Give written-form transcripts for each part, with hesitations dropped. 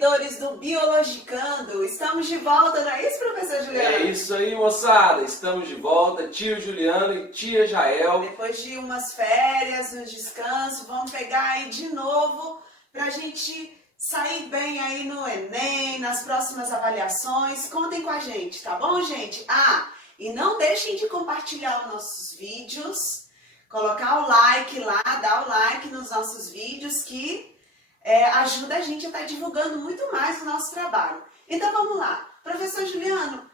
seguidores do Biologicando, estamos de volta, não é isso, professor Juliano? É isso aí, moçada, estamos de volta, tio Juliano e tia Jael. Depois de umas férias, um descanso, vamos pegar aí de novo pra gente sair bem aí no Enem, nas próximas avaliações. Contem com a gente, tá bom, gente? E não deixem de compartilhar os nossos vídeos, colocar o like lá, dar o like nos nossos vídeos que ajuda a gente a estar divulgando muito mais o nosso trabalho. Então vamos lá. Professor Juliano,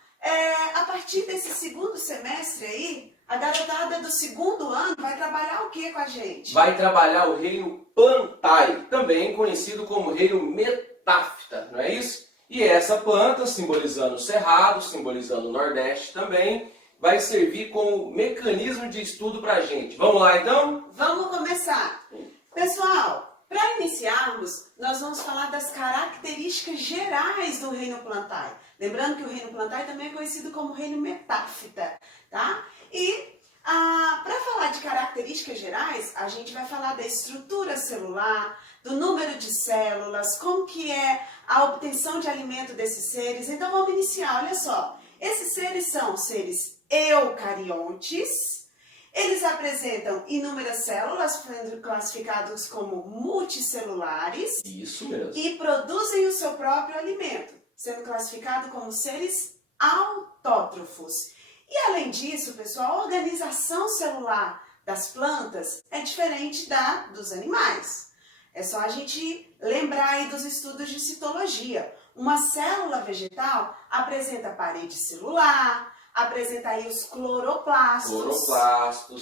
a partir desse segundo semestre aí, a garotada do segundo ano vai trabalhar o que com a gente? Vai trabalhar o reino Plantae, também conhecido como reino Metáfita, não é isso? E essa planta, simbolizando o Cerrado, simbolizando o Nordeste também, vai servir como mecanismo de estudo para a gente. Vamos lá então? Vamos começar. Pessoal, para iniciarmos, nós vamos falar das características gerais do reino Plantae. Lembrando que o reino Plantae também é conhecido como reino Metáfita, tá? E para falar de características gerais, a gente vai falar da estrutura celular, do número de células, como que é a obtenção de alimento desses seres. Então vamos iniciar, olha só. Esses seres são seres eucariontes. Eles apresentam inúmeras células, sendo classificados como multicelulares. Isso mesmo. E produzem o seu próprio alimento, sendo classificado como seres autótrofos. E além disso, pessoal, a organização celular das plantas é diferente da dos animais. É só a gente lembrar aí dos estudos de citologia. Uma célula vegetal apresenta parede celular, apresenta aí os cloroplastos,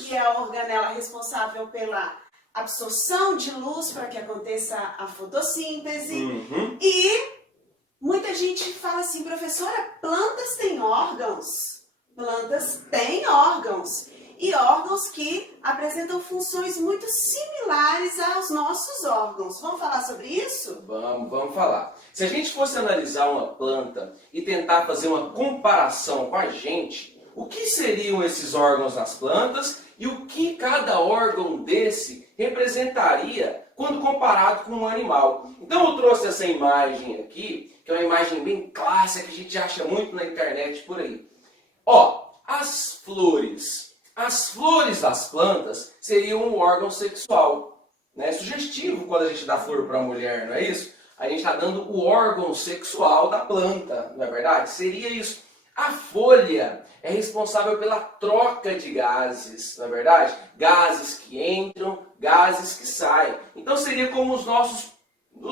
que é a organela responsável pela absorção de luz para que aconteça a fotossíntese. E muita gente fala assim, professora, plantas têm órgãos? Plantas têm órgãos. E órgãos que apresentam funções muito similares aos nossos órgãos. Vamos falar sobre isso? Vamos falar. Se a gente fosse analisar uma planta e tentar fazer uma comparação com a gente, o que seriam esses órgãos nas plantas e o que cada órgão desse representaria quando comparado com um animal? Então eu trouxe essa imagem aqui, que é uma imagem bem clássica que a gente acha muito na internet por aí. Ó, as flores. As flores das plantas seriam um órgão sexual, né? Sugestivo quando a gente dá flor para a mulher, não é isso? A gente está dando o órgão sexual da planta, não é verdade? Seria isso. A folha é responsável pela troca de gases, não é verdade? Gases que entram, gases que saem. Então seria como o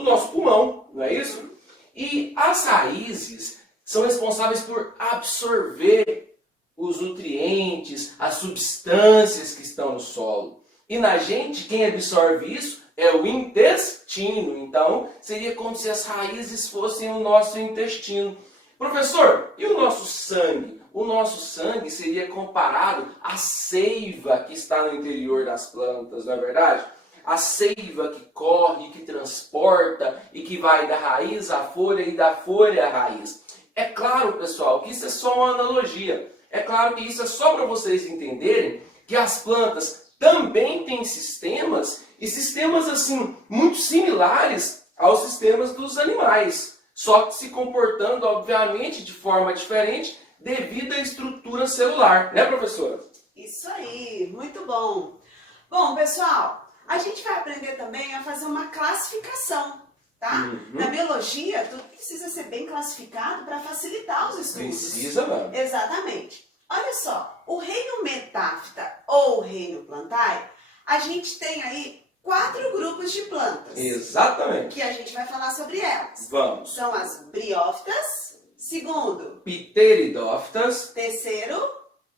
nosso pulmão, não é isso? E as raízes são responsáveis por absorver os nutrientes, as substâncias que estão no solo. E na gente, quem absorve isso é o intestino. Então, seria como se as raízes fossem o nosso intestino. Professor, e o nosso sangue? O nosso sangue seria comparado à seiva que está no interior das plantas, não é verdade? A seiva que corre, que transporta e que vai da raiz à folha e da folha à raiz. É claro, pessoal, que isso é só uma analogia. É claro que isso é só para vocês entenderem que as plantas também têm sistemas, e sistemas assim muito similares aos sistemas dos animais, só que se comportando obviamente de forma diferente devido à estrutura celular, né, professora? Isso aí, muito bom. Bom, pessoal, a gente vai aprender também a fazer uma classificação, tá? Na biologia, tudo precisa ser bem classificado para facilitar os estudos. Precisa, mano. Exatamente. Olha só, o reino Metáfita ou reino Plantae, a gente tem aí 4 grupos de plantas. Exatamente. Que a gente vai falar sobre elas. Vamos. São as briófitas, segundo, Pteridófitas, terceiro,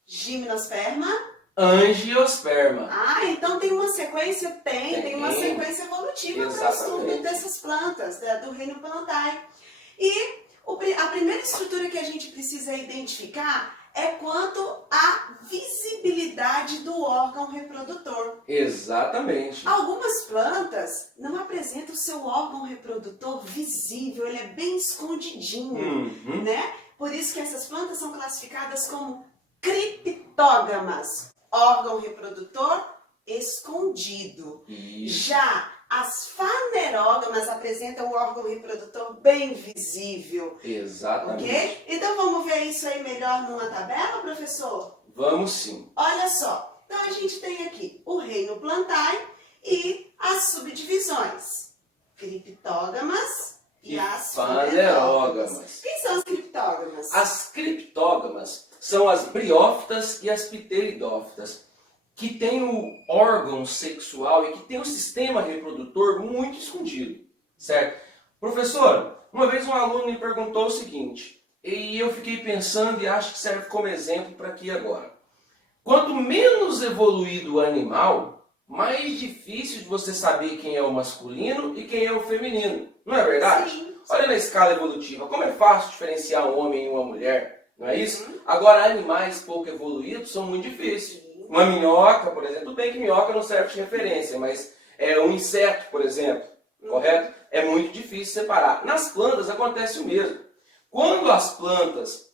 gimnosperma, angiosperma. Então tem uma sequência? Tem uma sequência evolutiva para o estudo dessas plantas, do reino Plantae. E a primeira estrutura que a gente precisa identificar é quanto à visibilidade do órgão reprodutor. Exatamente. Algumas plantas não apresentam o seu órgão reprodutor visível, ele é bem escondidinho, né? Por isso que essas plantas são classificadas como criptógamas, órgão reprodutor escondido. Isso. Já as fanerógamas apresentam um órgão reprodutor bem visível. Exatamente. Ok? Então vamos ver isso aí melhor numa tabela, professor? Vamos sim. Olha só. Então a gente tem aqui o reino plantar e as subdivisões. Criptógamas e as fanerógamas. Quem são as criptógamas? As criptógamas são as briófitas e as pteridófitas, que têm o órgão sexual e que têm o sistema reprodutor muito escondido, certo? Professora, uma vez um aluno me perguntou o seguinte, e eu fiquei pensando e acho que serve como exemplo para aqui agora. Quanto menos evoluído o animal, mais difícil de você saber quem é o masculino e quem é o feminino. Não é verdade? Sim. Olha na escala evolutiva, como é fácil diferenciar um homem e uma mulher, não é isso? Agora, animais pouco evoluídos são muito difíceis. Uma minhoca, por exemplo, tudo bem que minhoca não serve de referência, mas um inseto, por exemplo, correto? É muito difícil separar. Nas plantas acontece o mesmo. Quando as plantas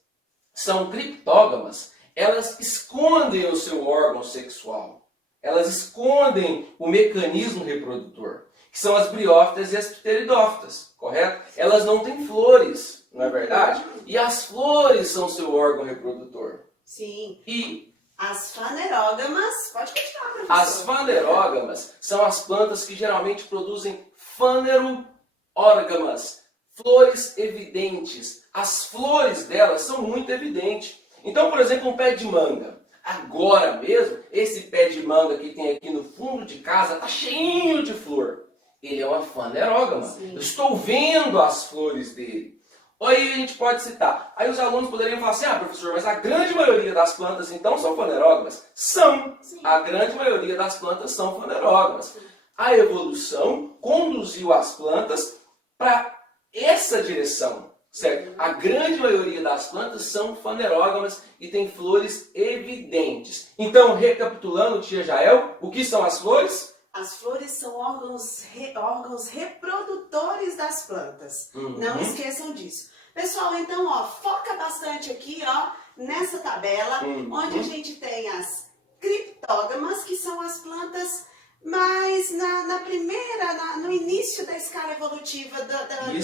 são criptógamas, elas escondem o seu órgão sexual. Elas escondem o mecanismo reprodutor, que são as briófitas e as pteridófitas, correto? Elas não têm flores, não é verdade? E as flores são seu órgão reprodutor. Sim. E as fanerógamas, pode continuar, professor. As fanerógamas são as plantas que geralmente produzem fanerógamas, flores evidentes. As flores delas são muito evidentes. Então, por exemplo, um pé de manga. Agora mesmo, esse pé de manga que tem aqui no fundo de casa está cheinho de flor. Ele é uma fanerógama. Sim. Eu estou vendo as flores dele. Aí a gente pode citar. Aí os alunos poderiam falar assim, professor, mas a grande maioria das plantas então são fanerógamas? São. Sim. A grande maioria das plantas são fanerógamas. A evolução conduziu as plantas para essa direção. Certo? A grande maioria das plantas são fanerógamas e tem flores evidentes. Então, recapitulando, tia Jael, o que são as flores? As flores são órgãos reprodutores das plantas. Não esqueçam disso. Pessoal, então, foca bastante aqui, nessa tabela, onde a gente tem as criptógamas, que são as plantas mais no início da escala evolutiva do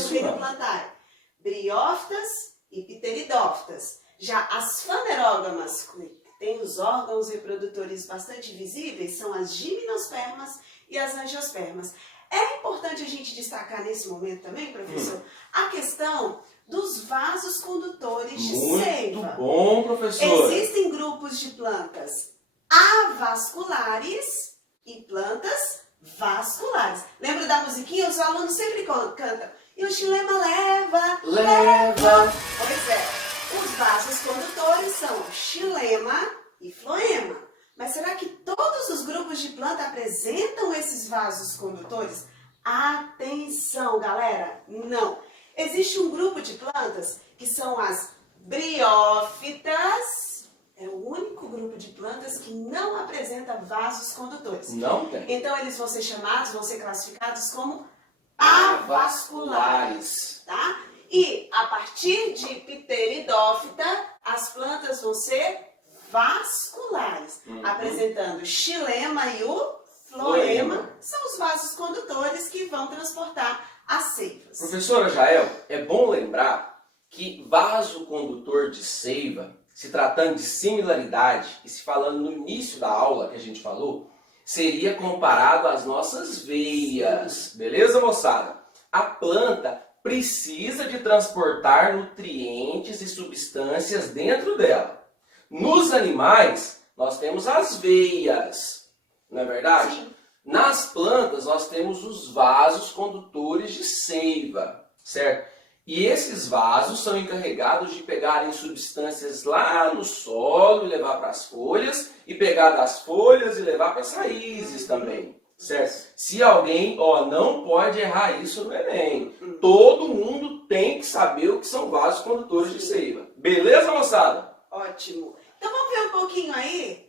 reino plantário. Briófitas e pteridófitas. Já as fanerógamas, que têm os órgãos reprodutores bastante visíveis, são as gimnospermas e as angiospermas. É importante a gente destacar nesse momento também, professor, a questão dos vasos condutores de seiva. Muito bom, professor. Existem grupos de plantas avasculares e plantas vasculares. Lembra da musiquinha? Os alunos sempre cantam. E o xilema leva. Pois é, os vasos condutores são xilema e floema. Mas será que todos os grupos de planta apresentam esses vasos condutores? Atenção, galera, não. Existe um grupo de plantas que são as briófitas. É o único grupo de plantas que não apresenta vasos condutores. Não tem. Então eles vão ser classificados como avasculares, tá? E a partir de pteridófita, as plantas vão ser vasculares, apresentando o xilema e o floema, são os vasos condutores que vão transportar as seivas. Professora Jael, é bom lembrar que vaso condutor de seiva, se tratando de similaridade e se falando no início da aula que a gente falou, seria comparado às nossas veias. Beleza, moçada? A planta precisa de transportar nutrientes e substâncias dentro dela. Nos animais, nós temos as veias, não é verdade? Sim. Nas plantas, nós temos os vasos condutores de seiva, certo? E esses vasos são encarregados de pegarem substâncias lá no solo e levar para as folhas, e pegar das folhas e levar para as raízes também, certo? Se alguém, não pode errar isso no Enem. Todo mundo tem que saber o que são vasos condutores de seiva. Beleza, moçada? Ótimo. Então vamos ver um pouquinho aí,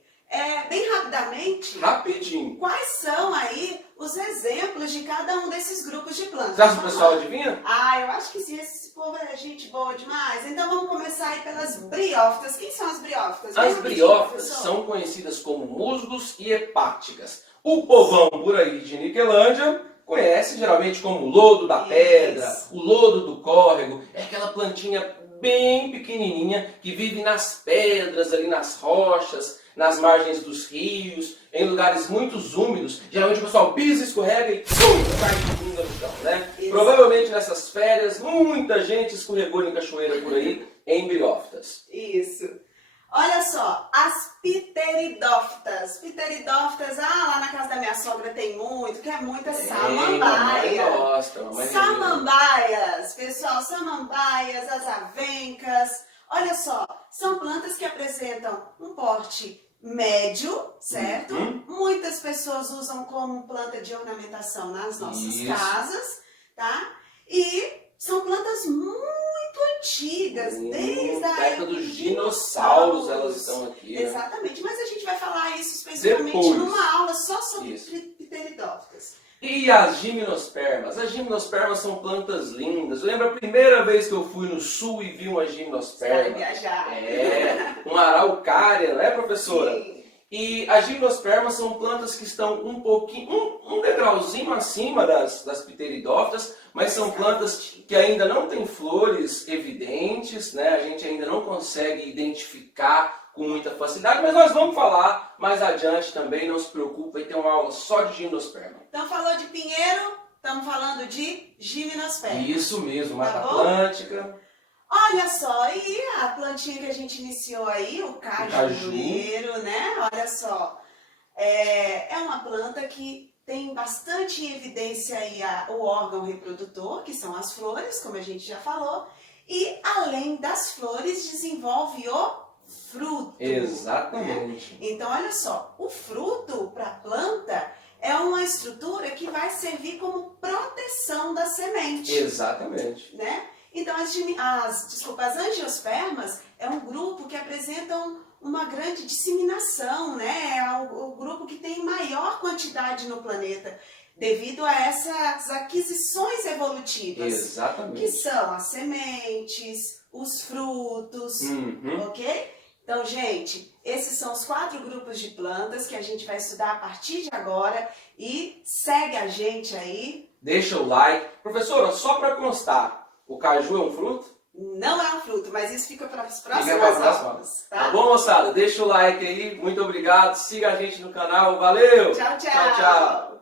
bem rapidamente. Rapidinho. Quais são aí os exemplos de cada um desses grupos de plantas? Você acha que o pessoal adivinha? Eu acho que sim, esse povo é gente boa demais. Então vamos começar aí pelas briófitas. Quem são as briófitas? As briófitas são conhecidas como musgos e hepáticas. O povão por aí de Niquelândia conhece geralmente como o lodo da pedra, Isso. o lodo do córrego. É aquela plantinha bem pequenininha que vive nas pedras, ali nas rochas, nas margens dos rios, em lugares muito úmidos. Geralmente o pessoal pisa, escorrega e pum, cai de bunda no chão, né? Isso. Provavelmente nessas férias muita gente escorregou em cachoeira por aí, em briófitas. Isso. Olha só, as pteridófitas. Pteridófitas, lá na casa da minha sogra tem muito, que é muita samambaia. Samambaias, pessoal, samambaias, as avencas. Olha só, são plantas que apresentam um porte médio, certo? Muitas pessoas usam como planta de ornamentação nas nossas casas, tá? E são plantas muito antigas, desde a época dos dinossauros elas estão aqui. Né? Exatamente, mas a gente vai falar isso especificamente numa aula só sobre pteridófitas. E as gimnospermas? As gimnospermas são plantas lindas. Eu lembro a primeira vez que eu fui no sul e vi uma gimnosperma. Vai viajar. Uma araucária, não é, professora? Sim. E as gimnospermas são plantas que estão um pouquinho, um degrauzinho acima das pteridófitas, mas são plantas que ainda não têm flores evidentes, né? A gente ainda não consegue identificar com muita facilidade, mas nós vamos falar mais adiante também, não se preocupe, vai ter uma aula só de gimnosperma. Então falou de pinheiro, estamos falando de gimnosperma. Isso mesmo, Mata Tá Atlântica. Olha só, e a plantinha que a gente iniciou aí, o cajueiro, né? Olha só, é uma planta que tem bastante em evidência aí o órgão reprodutor, que são as flores, como a gente já falou, e além das flores desenvolve o fruto. Exatamente. Né? Então, olha só, o fruto para a planta é uma estrutura que vai servir como proteção da semente. Exatamente. Né? Então, as angiospermas é um grupo que apresentam uma grande disseminação, né? É o grupo que tem maior quantidade no planeta, devido a essas aquisições evolutivas. Exatamente. Que são as sementes, os frutos, ok? Então, gente, esses são os 4 grupos de plantas que a gente vai estudar a partir de agora e segue a gente aí. Deixa o like. Professora, só para constar, o caju é um fruto? Não é um fruto, mas isso fica para as próximas aulas. Tá bom, moçada? Deixa o like aí. Muito obrigado. Siga a gente no canal. Valeu! Tchau, tchau! Tchau, tchau!